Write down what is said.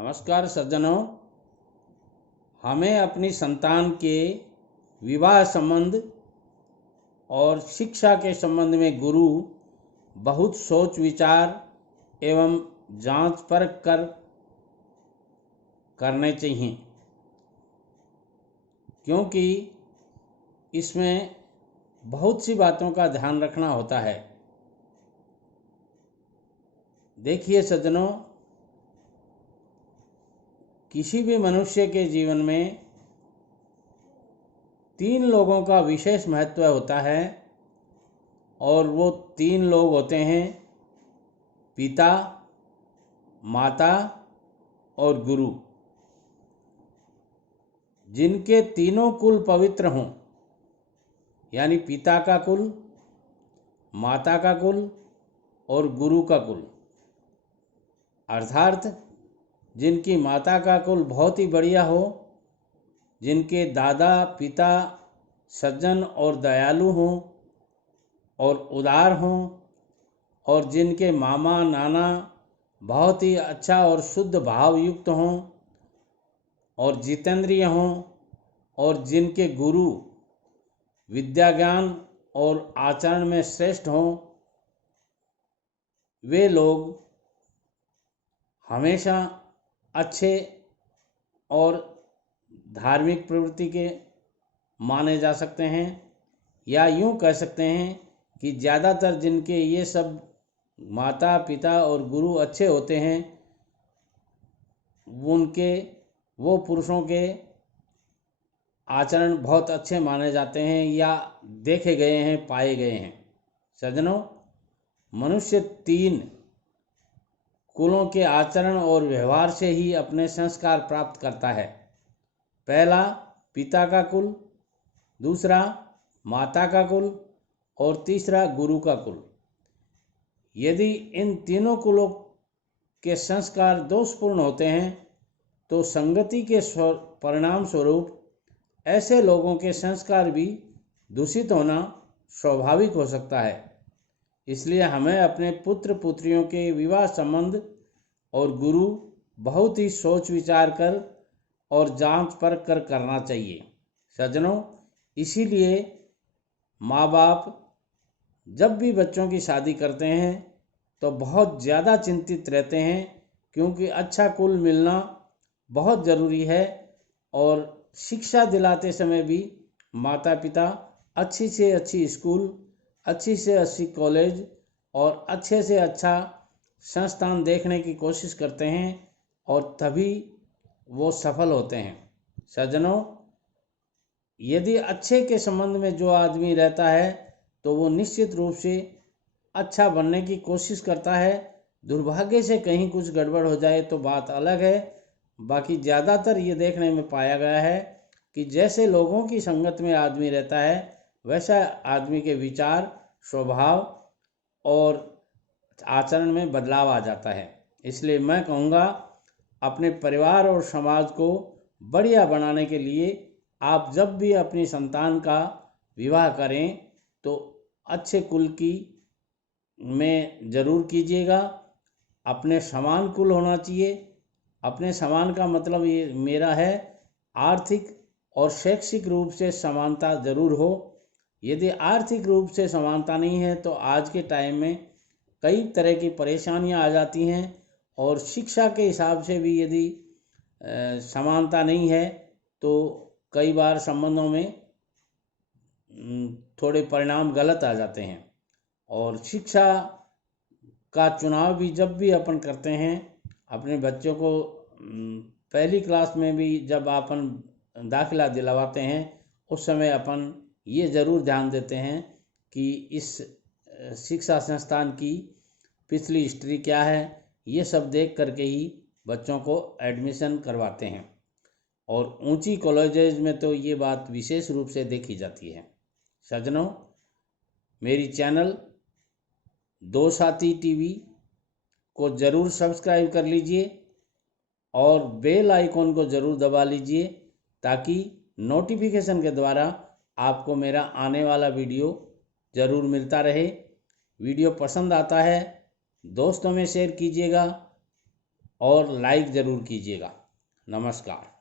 नमस्कार सज्जनों, हमें अपनी संतान के विवाह संबंध और शिक्षा के संबंध में गुरु बहुत सोच विचार एवं जांच परख कर करने चाहिए, क्योंकि इसमें बहुत सी बातों का ध्यान रखना होता है। देखिए सज्जनों, किसी भी मनुष्य के जीवन में 3 लोगों का विशेष महत्व होता है और वो 3 लोग होते हैं पिता, माता और गुरु। जिनके तीनों कुल पवित्र हों, यानी पिता का कुल, माता का कुल और गुरु का कुल, अर्थात जिनकी माता का कुल बहुत ही बढ़िया हो, जिनके दादा पिता सज्जन और दयालु हों और उदार हों, और जिनके मामा नाना बहुत ही अच्छा और शुद्ध भाव युक्त हों और जितेंद्रिय हों, और जिनके गुरु विद्या ज्ञान और आचरण में श्रेष्ठ हों, वे लोग हमेशा अच्छे और धार्मिक प्रवृत्ति के माने जा सकते हैं। या यूँ कह सकते हैं कि ज़्यादातर जिनके ये सब माता पिता और गुरु अच्छे होते हैं, वो पुरुषों के आचरण बहुत अच्छे माने जाते हैं या देखे गए हैं, पाए गए हैं। सज्जनों, मनुष्य 3 कुलों के आचरण और व्यवहार से ही अपने संस्कार प्राप्त करता है। पहला पिता का कुल, दूसरा माता का कुल और तीसरा गुरु का कुल। यदि इन तीनों कुलों के संस्कार दोषपूर्ण होते हैं तो संगति के परिणाम स्वरूप ऐसे लोगों के संस्कार भी दूषित होना स्वाभाविक हो सकता है। इसलिए हमें अपने पुत्र पुत्रियों के विवाह संबंध और गुरु बहुत ही सोच विचार कर और जांच परख कर करना चाहिए। सज्जनों, इसीलिए माँ बाप जब भी बच्चों की शादी करते हैं तो बहुत ज़्यादा चिंतित रहते हैं, क्योंकि अच्छा कुल मिलना बहुत ज़रूरी है। और शिक्षा दिलाते समय भी माता पिता अच्छी से अच्छी स्कूल, अच्छी से अच्छी कॉलेज और अच्छे से अच्छा संस्थान देखने की कोशिश करते हैं और तभी वो सफल होते हैं। सज्जनों, यदि अच्छे के संबंध में जो आदमी रहता है तो वो निश्चित रूप से अच्छा बनने की कोशिश करता है। दुर्भाग्य से कहीं कुछ गड़बड़ हो जाए तो बात अलग है। बाकी ज़्यादातर ये देखने में पाया गया है कि जैसे लोगों की संगत में आदमी रहता है, वैसा आदमी के विचार, स्वभाव और आचरण में बदलाव आ जाता है। इसलिए मैं कहूँगा, अपने परिवार और समाज को बढ़िया बनाने के लिए आप जब भी अपनी संतान का विवाह करें तो अच्छे कुल की में ज़रूर कीजिएगा। अपने समान कुल होना चाहिए। अपने समान का मतलब ये मेरा है, आर्थिक और शैक्षिक रूप से समानता जरूर हो। यदि आर्थिक रूप से समानता नहीं है तो आज के टाइम में कई तरह की परेशानियां आ जाती हैं, और शिक्षा के हिसाब से भी यदि समानता नहीं है तो कई बार संबंधों में थोड़े परिणाम गलत आ जाते हैं। और शिक्षा का चुनाव भी जब भी अपन करते हैं, अपने बच्चों को पहली क्लास में भी जब अपन दाखिला दिलवाते हैं, उस समय अपन ये ज़रूर ध्यान देते हैं कि इस शिक्षा संस्थान की पिछली हिस्ट्री क्या है। ये सब देख करके ही बच्चों को एडमिशन करवाते हैं। और ऊंची कॉलेजेस में तो ये बात विशेष रूप से देखी जाती है। सज्जनों, मेरी चैनल दो साथी टीवी को ज़रूर सब्सक्राइब कर लीजिए और बेल आइकॉन को ज़रूर दबा लीजिए, ताकि नोटिफिकेशन के द्वारा आपको मेरा आने वाला वीडियो ज़रूर मिलता रहे। वीडियो पसंद आता है दोस्तों में शेयर कीजिएगा और लाइक ज़रूर कीजिएगा। नमस्कार।